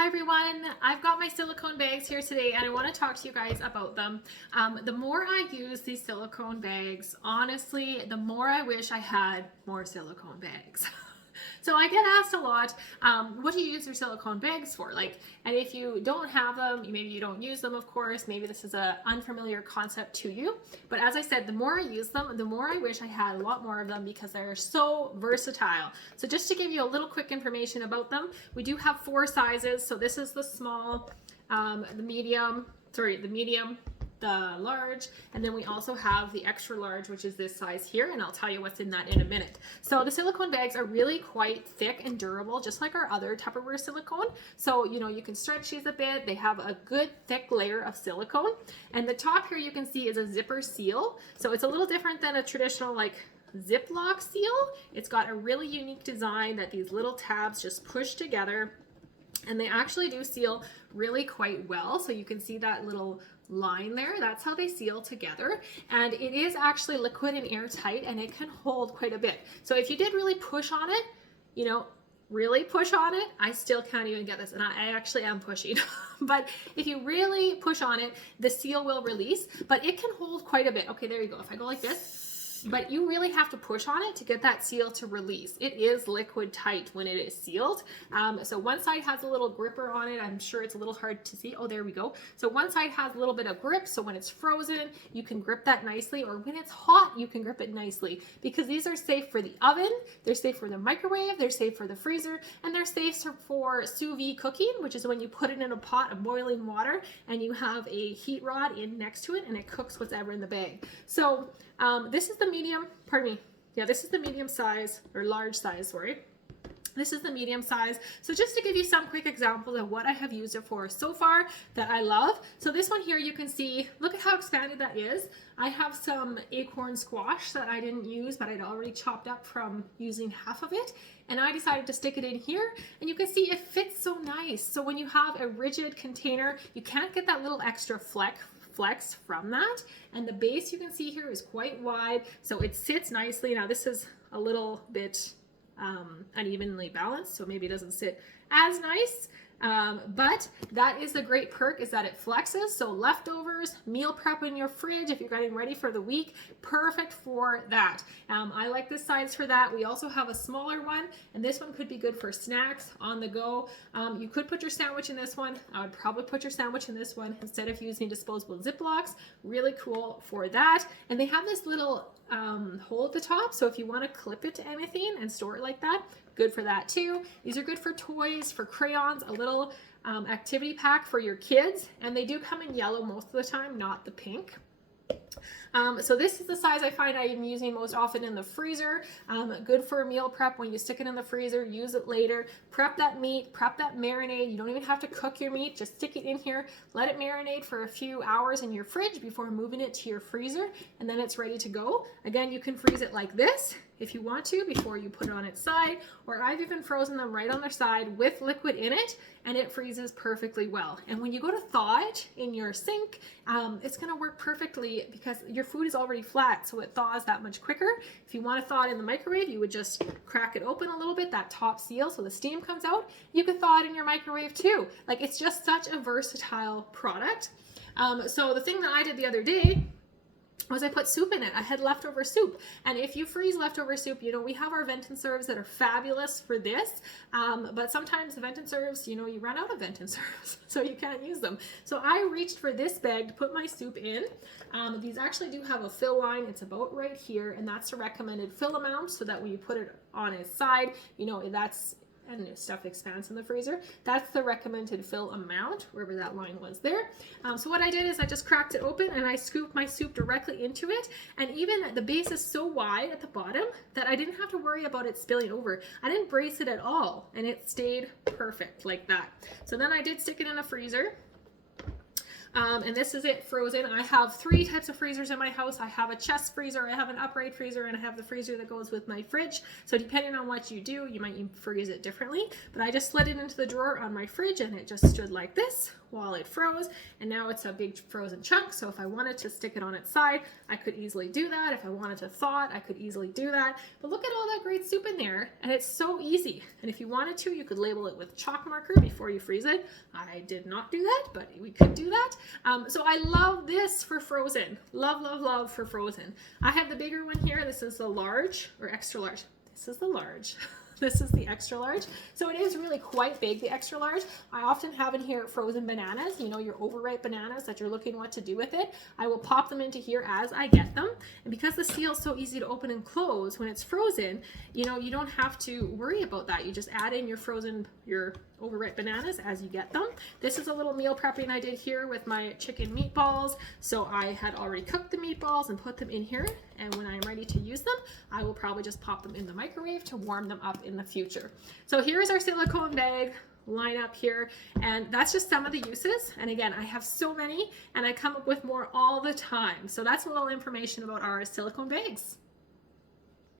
Hi everyone, I've got my silicone bags here today and I want to talk to you guys about them. The more I use these silicone bags, honestly, the more I wish I had more silicone bags. So I get asked a lot, what do you use your silicone bags for? And if you don't have them, maybe you don't use them, of course, maybe this is an unfamiliar concept to you. But as I said, the more I use them, the more I wish I had a lot more of them because they're so versatile. So just to give you a little quick information about them, we do have 4 sizes. So this is the small, the medium, the large, and then we also have the extra large, which is this size here, and I'll tell you what's in that in a minute. So the silicone bags are really quite thick and durable, just like our other Tupperware silicone. So, you can stretch these a bit. They have a good thick layer of silicone, and the top here you can see is a zipper seal. So it's a little different than a traditional Ziploc seal. It's got a really unique design that these little tabs just push together, and they actually do seal really quite well. So you can see that little line there. That's how they seal together, and it is actually liquid and airtight, and it can hold quite a bit. So if you did really push on it, really push on it, I still can't even get this, and I actually am pushing. But if you really push on it, the seal will release, but it can hold quite a bit. Okay, there you go. If I go like this, but you really have to push on it to get that seal to release. It is liquid tight when it is sealed. So one side has a little gripper on it. I'm sure it's a little hard to see. Oh, there we go. So one side has a little bit of grip. So when it's frozen, you can grip that nicely, or when it's hot, you can grip it nicely, because these are safe for the oven, they're safe for the microwave, they're safe for the freezer, and they're safe for sous vide cooking, which is when you put it in a pot of boiling water and you have a heat rod in next to it and it cooks whatever in the bag. So this is the medium, pardon me. Yeah, this is the medium size, or large size, sorry. This is the medium size. So just to give you some quick examples of what I have used it for so far that I love. So this one here, you can see, look at how expanded that is. I have some acorn squash that I didn't use, but I'd already chopped up from using half of it. And I decided to stick it in here, and you can see it fits so nice. So when you have a rigid container, you can't get that little extra flex from that, and the base you can see here is quite wide, so it sits nicely. Now this is a little bit unevenly balanced, so maybe it doesn't sit as nice, but that is the great perk, is that it flexes. So leftovers, meal prep in your fridge if you're getting ready for the week, perfect for that. I like this size for that. We also have a smaller one, and this one could be good for snacks on the go. You could put your sandwich in this one. I would probably put your sandwich in this one instead of using disposable Ziplocs. Really cool for that. And they have this little hole at the top, so if you want to clip it to anything and store it like that, good for that too. These are good for toys, for crayons, a little activity pack for your kids, and they do come in yellow most of the time, not the pink. So this is the size I find I am using most often in the freezer. Good for meal prep. When you stick it in the freezer, use it later. Prep that meat, prep that marinade. You don't even have to cook your meat. Just stick it in here. Let it marinate for a few hours in your fridge before moving it to your freezer, and then it's ready to go. Again, you can freeze it like this if you want to before you put it on its side, or I've even frozen them right on their side with liquid in it, and it freezes perfectly well. And when you go to thaw it in your sink, it's going to work perfectly because your food is already flat, so it thaws that much quicker. If you want to thaw it in the microwave, you would just crack it open a little bit, that top seal, so the steam comes out. You could thaw it in your microwave too. It's just such a versatile product. So the thing that I did the other day was I put soup in it. I had leftover soup. And if you freeze leftover soup, we have our vent and serves that are fabulous for this. But sometimes the vent and serves, you run out of vent and serves, so you can't use them. So I reached for this bag to put my soup in. These actually do have a fill line. It's about right here, and that's the recommended fill amount, so that when you put it on its side, and stuff expands in the freezer. That's the recommended fill amount, wherever that line was there. So what I did is I just cracked it open and I scooped my soup directly into it. And even the base is so wide at the bottom that I didn't have to worry about it spilling over. I didn't brace it at all, and it stayed perfect like that. So then I did stick it in a freezer. And this is it frozen. I have 3 types of freezers in my house. I have a chest freezer, I have an upright freezer, and I have the freezer that goes with my fridge. So depending on what you do, you might freeze it differently. But I just slid it into the drawer on my fridge and it just stood like this while it froze. And now it's a big frozen chunk. So if I wanted to stick it on its side, I could easily do that. If I wanted to thaw it, I could easily do that. But look at all that great soup in there, and it's so easy. And if you wanted to, you could label it with chalk marker before you freeze it. I did not do that, but we could do that. So I love this for frozen. Love, love, love for frozen. I have the bigger one here. This is the large or extra large. This is the large. This is the extra large. So it is really quite big, the extra large. I often have in here frozen bananas, you know, your overripe bananas that you're looking what to do with it. I will pop them into here as I get them. And because the seal is so easy to open and close when it's frozen, you know, you don't have to worry about that. You just add in your overripe bananas as you get them. This is a little meal prepping I did here with my chicken meatballs. So I had already cooked the meatballs and put them in here. And when I'm ready to use them, I will probably just pop them in the microwave to warm them up in the future. So here's our silicone bag lineup here, and that's just some of the uses. And again, I have so many and I come up with more all the time. So that's a little information about our silicone bags.